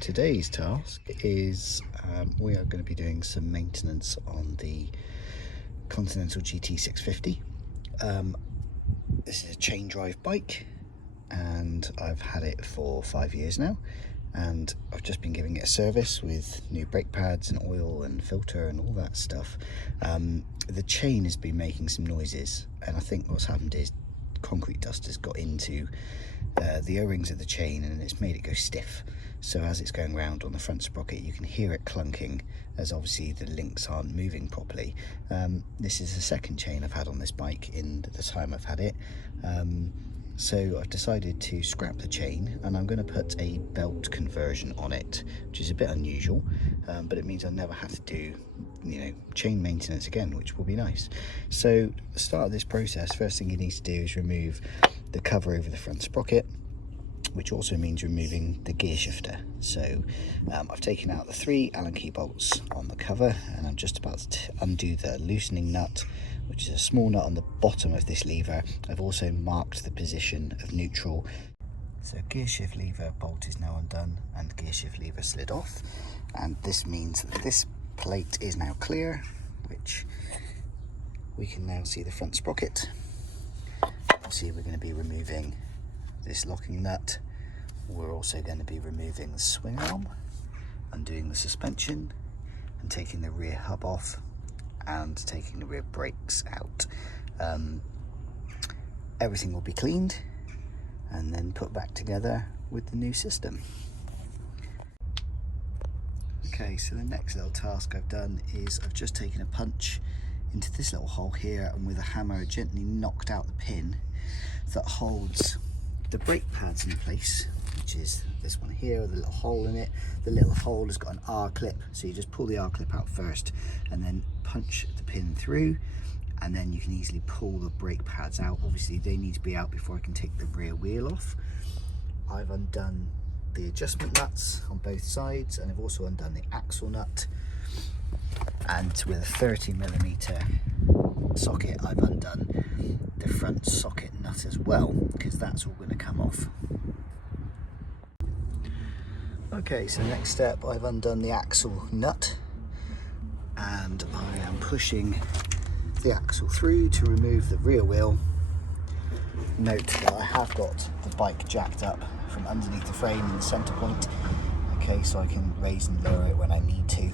Today's task is we are going to be doing some maintenance on the Continental GT 650. This is a chain drive bike and I've had it for 5 years now, and I've just been giving it a service with new brake pads and oil and filter and all that stuff. The chain has been making some noises, and I think what's happened is concrete dust has got into the o-rings of the chain and it's made it go stiff. So as it's going round on the front sprocket, you can hear it clunking, as obviously the links aren't moving properly. This is the second chain I've had on this bike in the time I've had it. So I've decided to scrap the chain and I'm going to put a belt conversion on it, which is a bit unusual, but it means I'll never have to do, chain maintenance again, which will be nice. So at the start of this process, first thing you need to do is remove the cover over the front sprocket, which also means removing the gear shifter. So I've taken out the 3 Allen key bolts on the cover, and I'm just about to undo the loosening nut, which is a small nut on the bottom of this lever. I've also marked the position of neutral. So gear shift lever bolt is now undone and gear shift lever slid off, and this means that this plate is now clear, which we can now see the front sprocket. Obviously we're going to be removing this locking nut. We're also going to be removing the swing arm, undoing the suspension and taking the rear hub off and taking the rear brakes out. Everything will be cleaned and then put back together with the new system. Okay, so the next little task I've done is I've just taken a punch into this little hole here, and with a hammer gently knocked out the pin that holds the brake pads in place, which is this one here with a little hole in it. The little hole has got an R clip, so you just pull the R clip out first and then punch the pin through, and then you can easily pull the brake pads out. Obviously they need to be out before I can take the rear wheel off. I've undone the adjustment nuts on both sides, and I've also undone the axle nut, and with a 30mm socket I've undone the front socket nut as well, because that's all going to come off. Okay, so next step, I've undone the axle nut and I am pushing the axle through to remove the rear wheel. Note that I have got the bike jacked up from underneath the frame in the centre point, okay, so I can raise and lower it when I need to,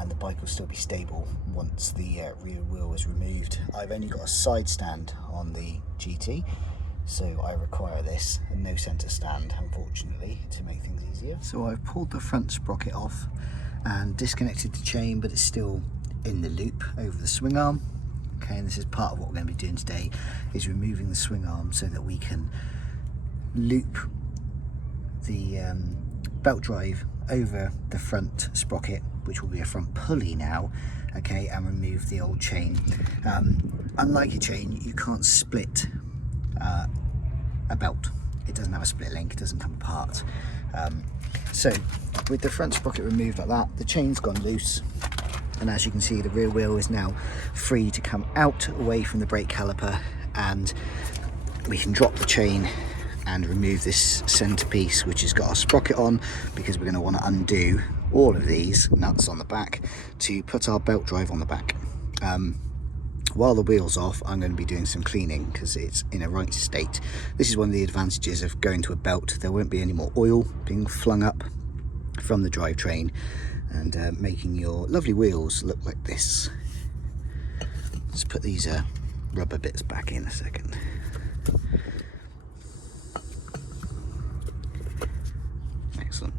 and the bike will still be stable once the rear wheel is removed. I've only got a side stand on the GT, so I require this and no centre stand, unfortunately, to make things easier. So I've pulled the front sprocket off and disconnected the chain, but it's still in the loop over the swing arm. Okay, and this is part of what we're going to be doing today, is removing the swing arm so that we can loop the belt drive over the front sprocket, which will be a front pulley now, okay, and remove the old chain. Unlike a chain, you can't split a belt. It doesn't have a split link, it doesn't come apart. So with the front sprocket removed like that, the chain's gone loose, and as you can see, the rear wheel is now free to come out away from the brake caliper, and we can drop the chain and remove this centerpiece which has got our sprocket on, because we're going to want to undo all of these nuts on the back to put our belt drive on the back. While the wheel's off, I'm going to be doing some cleaning because it's in a right state. This is one of the advantages of going to a belt. There won't be any more oil being flung up from the drivetrain and making your lovely wheels look like this. Let's put these rubber bits back in a second. Excellent.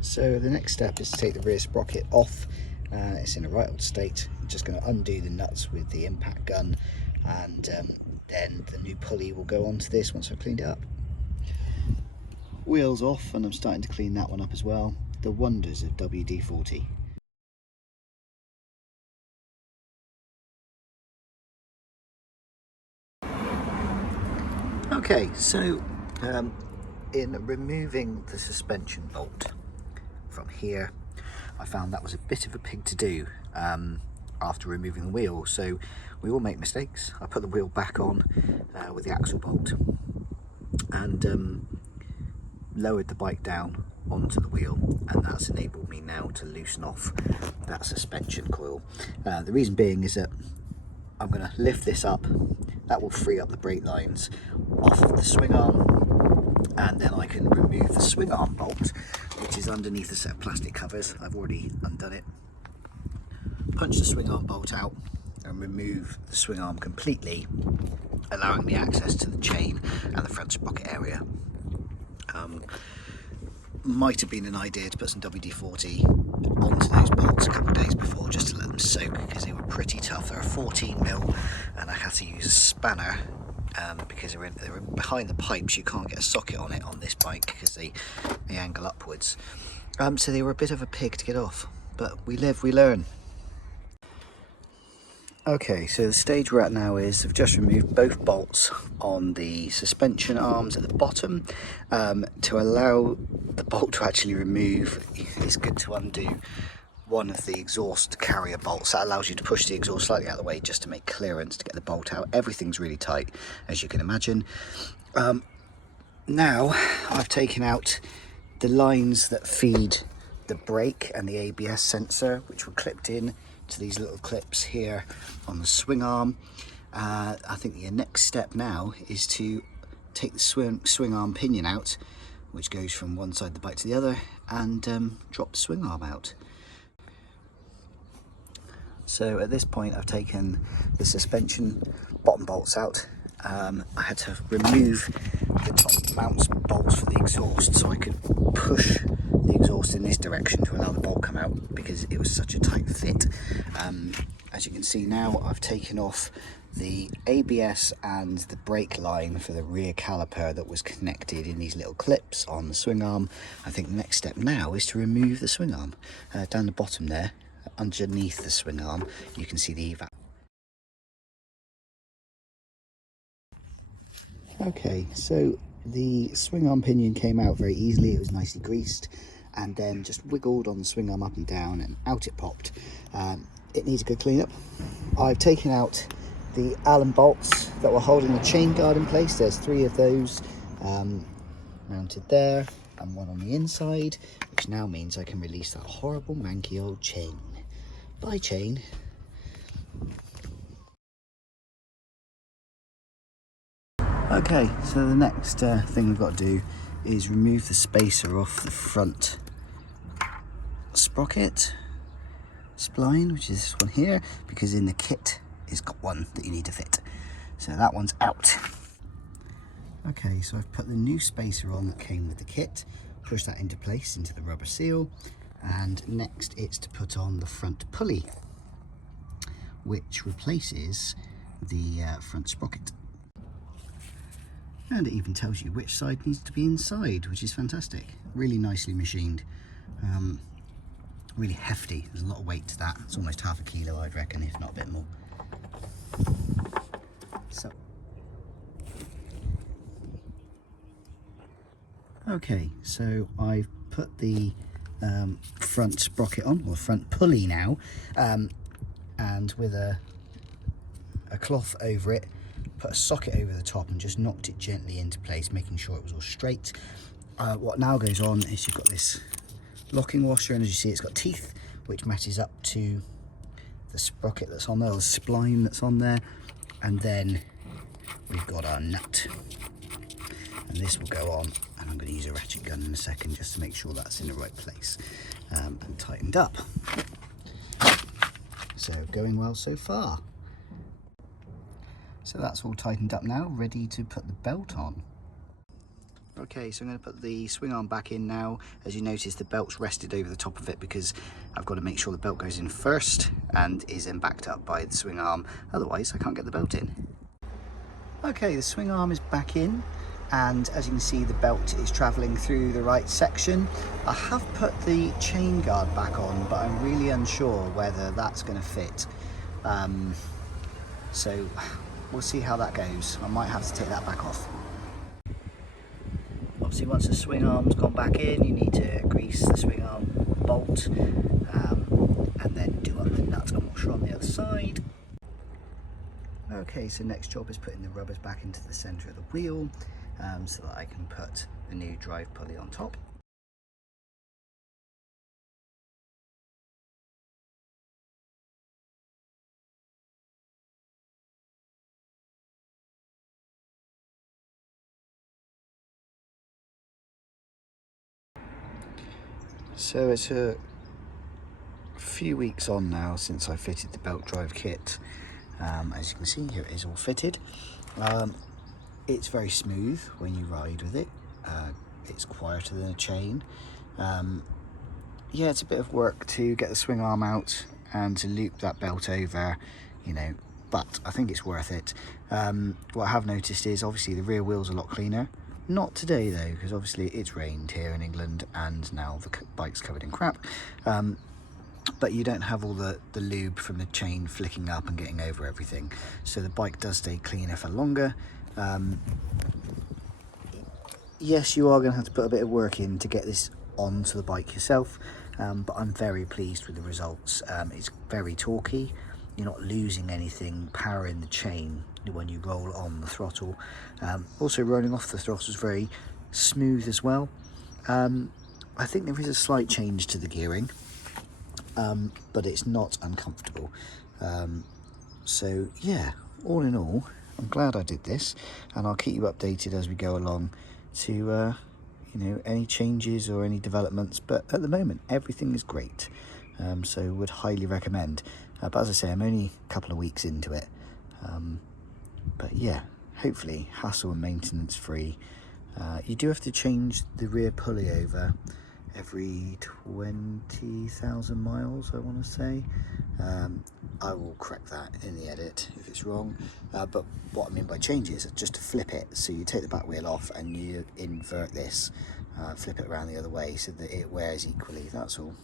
So the next step is to take the rear sprocket off. It's in a right old state. I'm just going to undo the nuts with the impact gun, and then the new pulley will go onto this once I've cleaned it up. Wheels off, and I'm starting to clean that one up as well. The wonders of WD-40. Okay, so in removing the suspension bolt from here, I found that was a bit of a pig to do after removing the wheel. So we all make mistakes. I put the wheel back on with the axle bolt, and lowered the bike down onto the wheel, and that's enabled me now to loosen off that suspension coil. The reason being is that I'm going to lift this up. That will free up the brake lines off of the swing arm, and then I can remove the swing arm bolt, which is underneath a set of plastic covers. I've already undone it. Punch the swing arm bolt out and remove the swing arm completely, allowing me access to the chain and the front sprocket area. Might have been an idea to put some WD-40 onto those bolts a couple of days before, just to let them soak, because they were pretty tough. They're a 14mm, and I had to use a spanner because they're behind the pipes. You can't get a socket on it on this bike because they angle upwards. So they were a bit of a pig to get off, but we live, we learn. Okay, so the stage we're at now is I've just removed both bolts on the suspension arms at the bottom. To allow the bolt to actually remove, it's good to undo one of the exhaust carrier bolts. That allows you to push the exhaust slightly out of the way just to make clearance to get the bolt out. Everything's really tight, as you can imagine. Now I've taken out the lines that feed the brake and the ABS sensor, which were clipped in to these little clips here on the swing arm. I think the next step now is to take the swing arm pinion out, which goes from one side of the bike to the other, and drop the swing arm out. So at this point I've taken the suspension bottom bolts out. I had to remove the top mounts bolts for the exhaust so I could push the exhaust in this direction to allow the bolt come out, because it was such a tight fit. As you can see now, I've taken off the ABS and the brake line for the rear caliper that was connected in these little clips on the swing arm. I think the next step now is to remove the swing arm. Down the bottom there, underneath the swing arm, you can see the Okay, so the swing arm pinion came out very easily. It was nicely greased, and then just wiggled on the swing arm up and down, and out it popped. It needs a good cleanup. I've taken out the Allen bolts that were holding the chain guard in place. There's 3 of those mounted there, and one on the inside, which now means I can release that horrible manky old chain. Bye, chain. Okay, so the next thing we've got to do is remove the spacer off the front sprocket spline, which is this one here, because in the kit it's got one that you need to fit. So that one's out. Okay, so I've put the new spacer on that came with the kit, push that into place into the rubber seal, and next it's to put on the front pulley, which replaces the front sprocket. And it even tells you which side needs to be inside, which is fantastic. Really nicely machined. Really hefty. There's a lot of weight to that. It's almost half a kilo, I'd reckon, if not a bit more. So, okay, so I've put the front sprocket on, or front pulley now, and with a cloth over it, put a socket over the top and just knocked it gently into place, making sure it was all straight. What now goes on is you've got this locking washer, and as you see, it's got teeth which matches up to the sprocket that's on there, or the spline that's on there, and then we've got our nut, and this will go on, and I'm going to use a ratchet gun in a second just to make sure that's in the right place and tightened up. So going well so far. So that's all tightened up now, ready to put the belt on. Okay, so I'm going to put the swing arm back in now. As you notice, the belt's rested over the top of it because I've got to make sure the belt goes in first and is then backed up by the swing arm, otherwise I can't get the belt in. Okay, the swing arm is back in, and as you can see, the belt is travelling through the right section. I have put the chain guard back on, but I'm really unsure whether that's going to fit. So we'll see how that goes. I might have to take that back off. Obviously, once the swing arm's gone back in, you need to grease the swing arm bolt and then do up the nut and washer on the other side. Okay, so next job is putting the rubbers back into the centre of the wheel. so that I can put the new drive pulley on top. So it's a few weeks on now since I fitted the belt drive kit. As you can see, here it is all fitted. It's very smooth when you ride with it. It's quieter than a chain. Yeah, it's a bit of work to get the swing arm out and to loop that belt over, you know, but I think it's worth it. What I have noticed is obviously the rear wheel's a lot cleaner. Not today though, because obviously it's rained here in England and now the bike's covered in crap. But you don't have all the lube from the chain flicking up and getting over everything. So the bike does stay cleaner for longer. Yes, you are going to have to put a bit of work in to get this onto the bike yourself, but I'm very pleased with the results. It's very torquey. You're not losing anything power in the chain when you roll on the throttle. Also rolling off the throttle is very smooth as well. I think there is a slight change to the gearing, but it's not uncomfortable. So yeah, all in all, I'm glad I did this, and I'll keep you updated as we go along to you know, any changes or any developments, but at the moment everything is great. So would highly recommend, but as I say, I'm only a couple of weeks into it, but yeah, hopefully hassle and maintenance free. You do have to change the rear pulley over every 20,000 miles, I want to say. I will correct that in the edit if it's wrong, but what I mean by changes is just to flip it. So you take the back wheel off and you invert this, flip it around the other way so that it wears equally, that's all.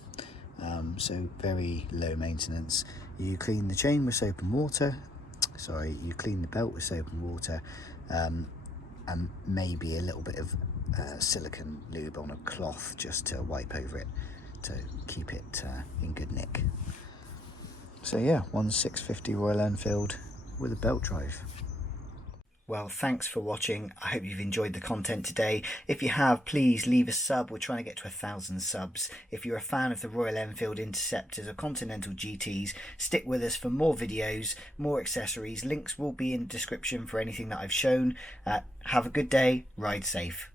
So very low maintenance. You clean the chain with soap and water, sorry, you clean the belt with soap and water, and maybe a little bit of silicone lube on a cloth just to wipe over it to keep it in good nick. So yeah, 1650 Royal Enfield with a belt drive. Well, thanks for watching. I hope you've enjoyed the content today. If you have, please leave a sub. We're trying to get to 1,000 subs. If you're a fan of the Royal Enfield Interceptors or Continental GTs, stick with us for more videos, more accessories. Links will be in the description for anything that I've shown. Have a good day. Ride safe.